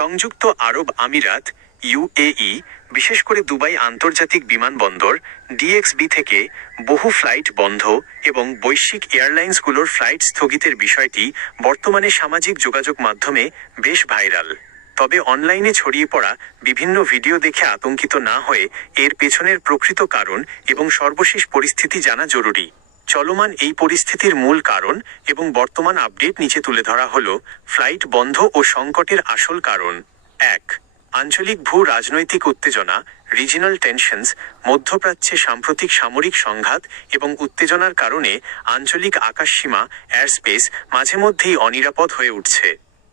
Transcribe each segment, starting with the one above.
সংযুক্ত আরব আমিরাত ইউএই, বিশেষ করে দুবাই আন্তর্জাতিক বিমানবন্দর ডিএক্সবি থেকে বহু ফ্লাইট বন্ধ এবং বৈশ্বিক এয়ারলাইন্সগুলোর ফ্লাইট স্থগিতের বিষয়টি বর্তমানে সামাজিক যোগাযোগ মাধ্যমে বেশ ভাইরাল। তবে অনলাইনে ছড়িয়ে পড়া বিভিন্ন ভিডিও দেখে আতঙ্কিত না হয়ে এর পেছনের প্রকৃত কারণ এবং সর্বশেষ পরিস্থিতি জানা জরুরি। চলমান এই পরিস্থিতির মূল কারণ এবং বর্তমান আপডেট নিচে তুলে ধরা হলো। ফ্লাইট বন্ধ ও সংকটের আসল কারণ। ১. আঞ্চলিক ভূ রাজনৈতিক উত্তেজনা, রিজিনাল টেনশনস। মধ্যপ্রাচ্যে সাম্প্রতিক সামরিক সংঘাত এবং উত্তেজনার কারণে আঞ্চলিক আকাশসীমা এয়ারস্পেস মাঝে মধ্যেই অনিরাপদ হয়ে উঠছে।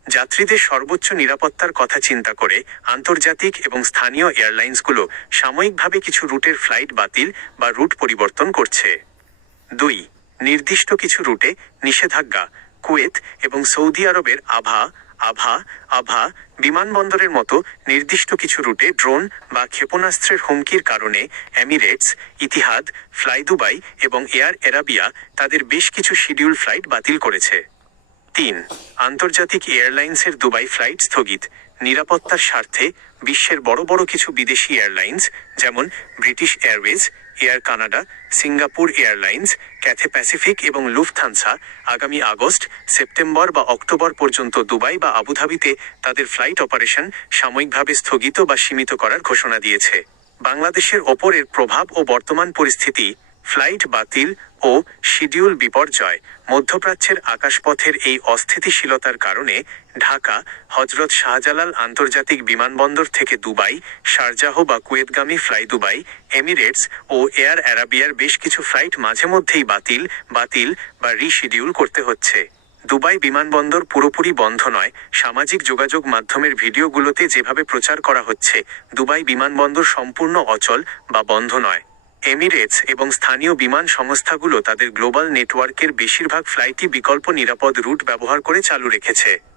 যাত্রীদের সর্বোচ্চ নিরাপত্তার কথা চিন্তা করে আন্তর্জাতিক এবং স্থানীয় এয়ারলাইন্সগুলো সাময়িকভাবে কিছু রুটের ফ্লাইট বাতিল বা রুট পরিবর্তন করছে। ২. নির্দিষ্ট কিছু রুটে নিষেধাজ্ঞা। কুয়েত এবং সৌদি আরবের আভা বিমানবন্দরের মতো নির্দিষ্ট কিছু রুটে ড্রোন বা ক্ষেপণাস্ত্রের হুমকির কারণে এমিরেটস, ইতিহাদ, ফ্লাই দুবাই এবং এয়ার এরাবিয়া তাদের বেশ কিছু শিডিউল ফ্লাইট বাতিল করেছে। ৩. আন্তর্জাতিক এয়ারলাইন্সের দুবাই ফ্লাইট স্থগিত। নিরাপত্তার স্বার্থে বিশ্বের বড় বড় কিছু বিদেশি এয়ারলাইন্স যেমন British Airways, air Canada, Singapore airlines, Cathay Pacific এবং লুফথানসা আগামী আগস্ট, সেপ্টেম্বর বা অক্টোবর পর্যন্ত দুবাই বা আবুধাবিতে তাদের ফ্লাইট অপারেশন সাময়িকভাবে স্থগিত বা সীমিত করার ঘোষণা দিয়েছে। বাংলাদেশের ওপর এর প্রভাব ও বর্তমান পরিস্থিতি। ফ্লাইট বাতিল ও শিডিউল বিপর্যয়। মধ্যপ্রাচ্যের আকাশপথের এই অস্থিতিশীলতার কারণে ঢাকা হজরত শাহজালাল আন্তর্জাতিক বিমানবন্দর থেকে দুবাই, শারজাহ বা কুয়েতগামী ফ্লাই দুবাই, এমিরেটস ও এয়ার আরাবিয়ার বেশ কিছু ফ্লাইট মাঝে মধ্যেই বাতিল বা রিশিডিউল করতে হচ্ছে। দুবাই বিমানবন্দর পুরোপুরি বন্ধ নয়। সামাজিক যোগাযোগ মাধ্যমের ভিডিওগুলোতে যেভাবে প্রচার করা হচ্ছে, দুবাই বিমানবন্দর সম্পূর্ণ অচল বা বন্ধ নয়। এমিরেটস এবং স্থানীয় বিমান সংস্থাগুলো তাদের গ্লোবাল নেটওয়ার্কের বেশিরভাগ ফ্লাইটই বিকল্প নিরাপদ রুট ব্যবহার করে চালু রেখেছে।